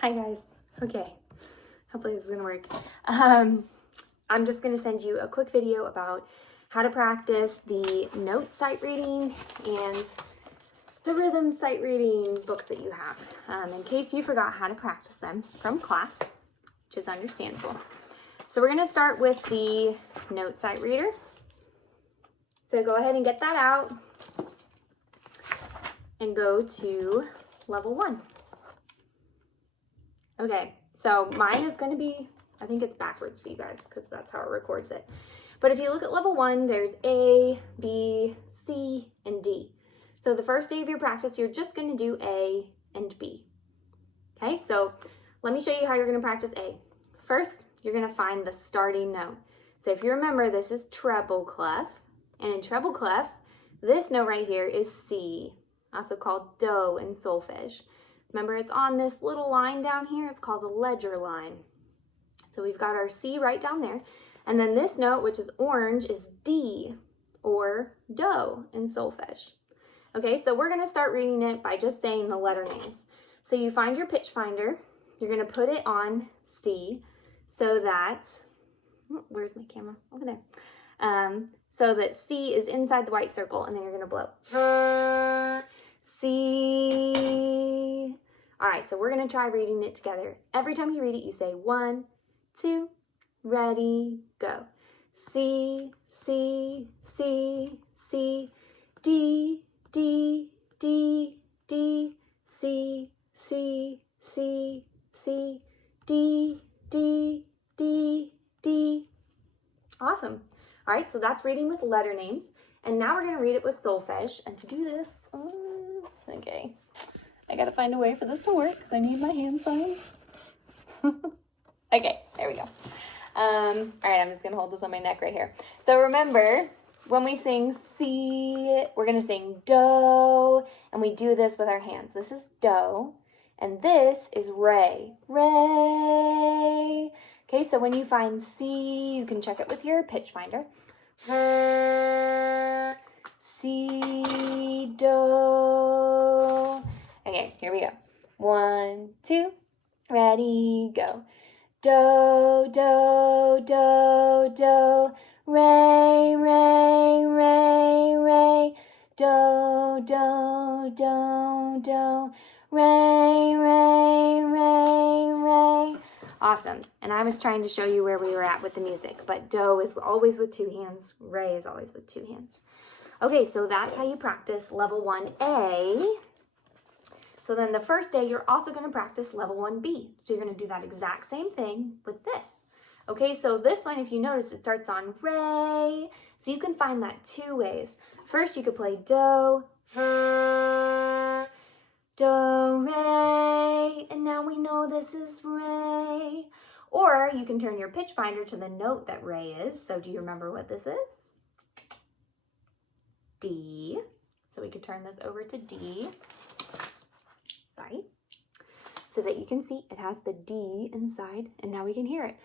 Hi guys. Okay, hopefully this is gonna work. I'm just gonna send you a quick video about how to practice the note sight reading and the rhythm sight reading books that you have, in case you forgot how to practice them from class, which is understandable. So we're gonna start with the note sight reader. So go ahead and get that out and go to level 1. Okay, so mine is going to be, I think it's backwards for you guys because that's how it records it. But if you look at level 1, there's A, B, C, and D. So the first day of your practice, you're just going to do A and B. Okay, so let me show you how you're going to practice A. First, you're going to find the starting note. So if you remember, this is treble clef. And in treble clef, this note right here is C, also called do in solfege. Remember, it's on this little line down here. It's called a ledger line. So we've got our C right down there. And then this note, which is orange, is D, or do in solfege. Okay, so we're going to start reading it by just saying the letter names. So you find your pitch finder. You're going to put it on C so that, where's my camera? Over there. So that C is inside the white circle, and then you're going to blow. C. All right, so we're going to try reading it together. Every time you read it, you say 1, 2, ready, go. C, C, C, C, D, D, D, D, C, C, C, C, D, D, D, D. Awesome. All right, so that's reading with letter names. And now we're going to read it with solfege. And to do this, okay, I got to find a way for this to work because I need my hand signs. Okay, there we go. All right, I'm just going to hold this on my neck right here. So remember, when we sing C, we're going to sing do, and we do this with our hands. This is do, and this is re, re. Okay, so when you find C, you can check it with your pitch finder. C, do. Okay, here we go. 1, 2, ready, go. Do, do, do, do. Re, re, re, re. Do, do, do, do. Re, re, re, re. Awesome. And I was trying to show you where we were at with the music, but do is always with 2 hands. Re is always with 2 hands. Okay, so that's how you practice level 1A. So then the first day, you're also going to practice level 1B. So you're going to do that exact same thing with this. Okay, so this one, if you notice, it starts on re. So you can find that 2 ways. First, you could play do, do, re, and now we know this is re. Or you can turn your pitch finder to the note that re is. So do you remember what this is? D. So we could turn this over to D. Sorry. So that you can see it has the D inside, and now we can hear it.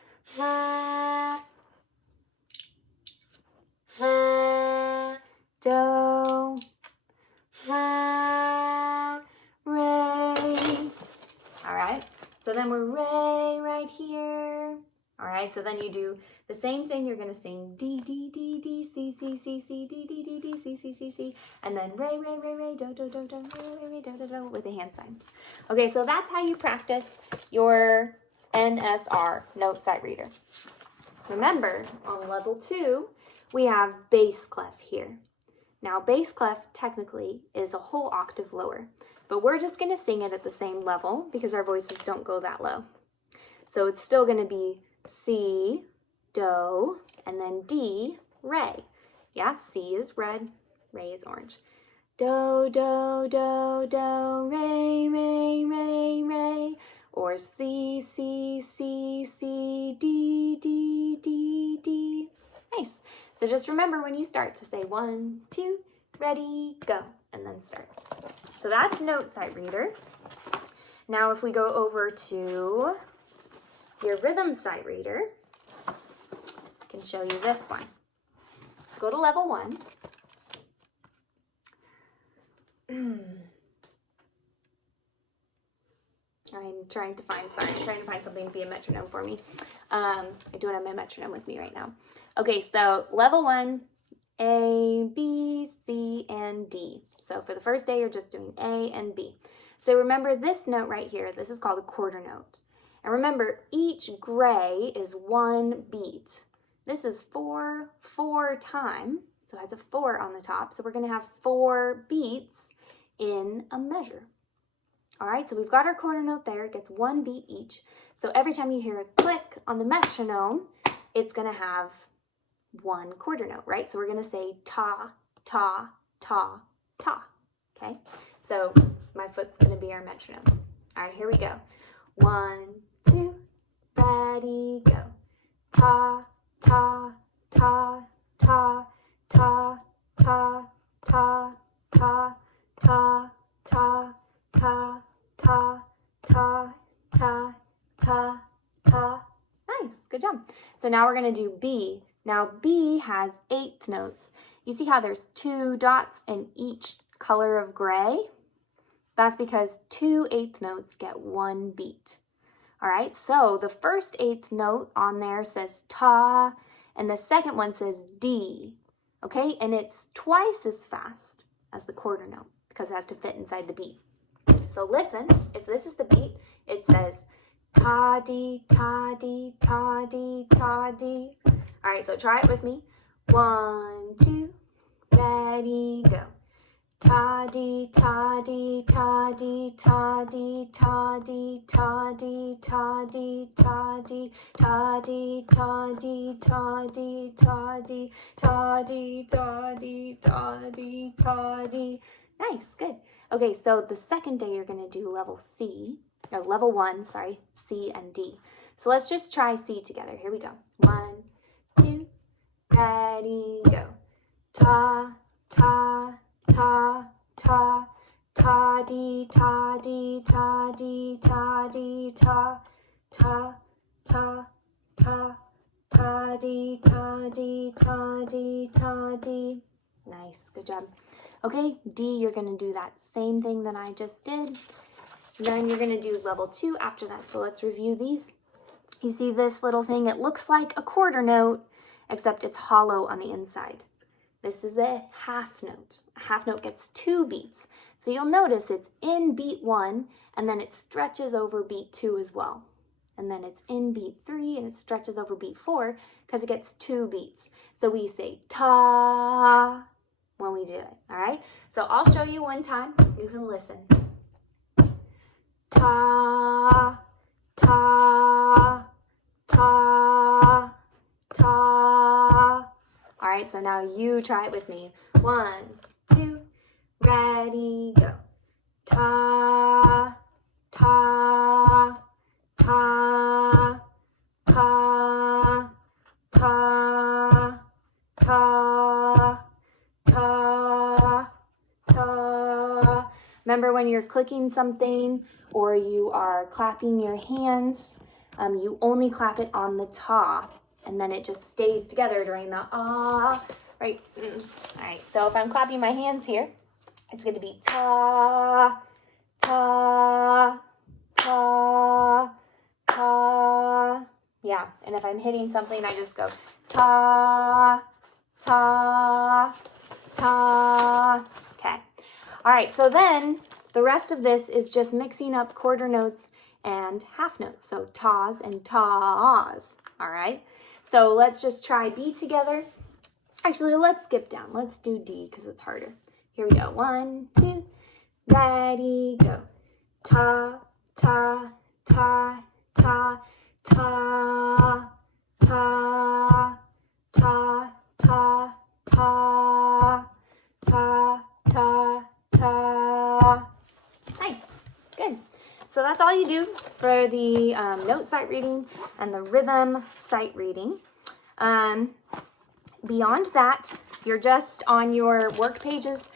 Do, re. All right, so then we're re right here. All right, so then you do the same thing. You're going to sing D, D, D, D, C, C, C, C, D, D, D, D, C, C, C, C, and then re, re, re, re, do, do, do, do, re, re, re, do, do, do, with the hand signs. Okay, so that's how you practice your NSR, note sight reader. Remember, on level 2, we have bass clef here. Now, bass clef technically is a whole octave lower, but we're just going to sing it at the same level because our voices don't go that low. So it's still going to be C, do, and then D, re. Yeah, C is red, re is orange. Do, do, do, do, re, re, re, re. Or C, C, C, C, D, D, D, D. Nice. So just remember when you start to say 1, 2, ready, go, and then start. So that's note sight reader. Now if we go over to your rhythm sight reader, I can show you this one. Go to level 1. I'm trying to find something to be a metronome for me. I don't have my metronome with me right now. Okay, so level 1, A, B, C, and D. So for the first day, you're just doing A and B. So remember this note right here, this is called a quarter note. And remember, each gray is 1 beat. This is 4 time, so it has a 4 on the top. So we're gonna have 4 beats in a measure. All right, so we've got our quarter note there. It gets 1 beat each. So every time you hear a click on the metronome, it's gonna have 1 quarter note, right? So we're gonna say ta, ta, ta, ta, okay? So my foot's gonna be our metronome. All right, here we go. 1, 2, ready, go. Ta, ta, ta, ta, ta, ta, ta, ta, ta, ta, ta, ta, ta, ta, ta, ta. Nice, good job. So now we're gonna do B. Now B has 8th notes. You see how there's 2 dots in each color of gray? That's because 2 8th notes get 1 beat. All right, so the first 8th note on there says ta, and the second one says D, okay? And it's twice as fast as the quarter note because it has to fit inside the beat. So listen, if this is the beat, it says ta-dee, ta-dee, ta-dee, ta-dee. All right, so try it with me. 1, 2, ready, go. Ta-dee, ta-dee, ta-dee, ta-dee, ta-dee, ta-dee, ta-dee, ta-dee, ta-dee, ta-dee, ta-dee, ta-dee, ta-dee, ta-dee, ta-dee, ta-dee. Nice, good. Okay, so the second day you're gonna do level 1, C and D. So let's just try C together. Here we go. 1, 2, ready, go. Ta, ta, ta, ta, ta-dee, ta-dee, ta-dee, ta-dee, ta, ta, ta, ta, ta-dee, ta-dee, ta-dee, ta-dee. Nice, good job. Okay, D, you're gonna do that same thing that I just did. Then you're gonna do level 2 after that. So let's review these. You see this little thing, it looks like a quarter note, except it's hollow on the inside. This is a half note. A half note gets 2 beats. So you'll notice it's in beat 1, and then it stretches over beat 2 as well. And then it's in beat 3, and it stretches over beat 4, because it gets 2 beats. So we say ta when we do it, all right? So I'll show you one time. You can listen. Ta, ta, ta, ta. All right, so now you try it with me. 1, 2, ready, go. Ta, ta, ta, ta, ta, ta, ta, ta. Remember when you're clicking something or you are clapping your hands, you only clap it on the ta, and then it just stays together during the ah, right? All right, so if I'm clapping my hands here, it's going to be ta, ta, ta, ta. Yeah, and if I'm hitting something, I just go ta, ta, ta. Okay. All right, so then the rest of this is just mixing up quarter notes and half notes. So tas and tas. All right. So let's just try B together. Actually, let's skip down. Let's do D because it's harder. Here we go. 1, 2, ready, go. Ta, ta, ta, ta, ta, ta, ta, ta, ta, ta, ta, ta. Nice. Good. So that's all you do for the note sight reading and the rhythm sight reading. Beyond that, you're just on your work pages.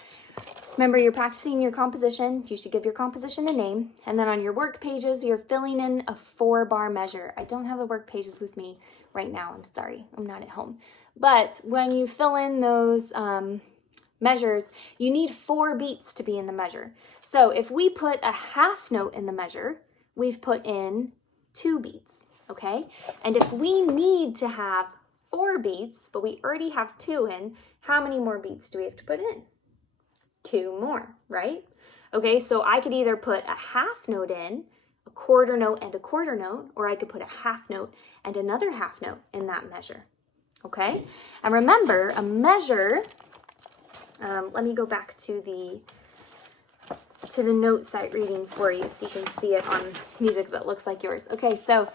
Remember, you're practicing your composition. You should give your composition a name. And then on your work pages, you're filling in a 4-bar measure. I don't have the work pages with me right now. I'm sorry. I'm not at home. But when you fill in those measures, you need 4 beats to be in the measure. So if we put a half note in the measure, we've put in 2 beats, okay? And if we need to have 4 beats, but we already have 2 in, how many more beats do we have to put in? 2 more, right? Okay, so I could either put a half note in, a quarter note and a quarter note, or I could put a half note and another half note in that measure, okay? And remember, a measure, let me go back to the note sight reading for you so you can see it on music that looks like yours. Okay, so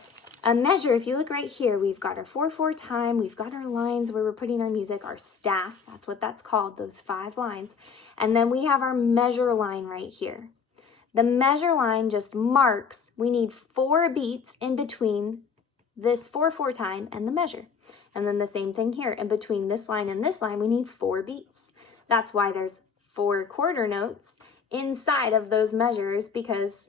a measure, if you look right here, we've got our 4/4 time, we've got our lines where we're putting our music, our staff, that's what that's called, those 5 lines. And then we have our measure line right here. The measure line just marks, we need 4 beats in between this 4/4 time and the measure. And then the same thing here, in between this line and this line, we need 4 beats. That's why there's 4 quarter notes inside of those measures, because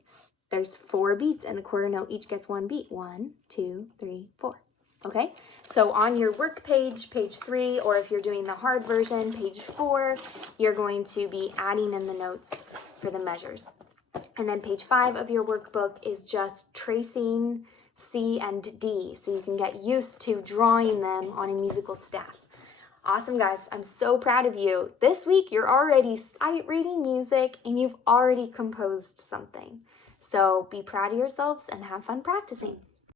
there's 4 beats and the quarter note each gets 1 beat. 1, 2, 3, 4. Okay, so on your work page, page 3, or if you're doing the hard version, page 4, you're going to be adding in the notes for the measures. And then page 5 of your workbook is just tracing C and D, so you can get used to drawing them on a musical staff. Awesome, guys. I'm so proud of you. This week, you're already sight reading music and you've already composed something. So be proud of yourselves and have fun practicing.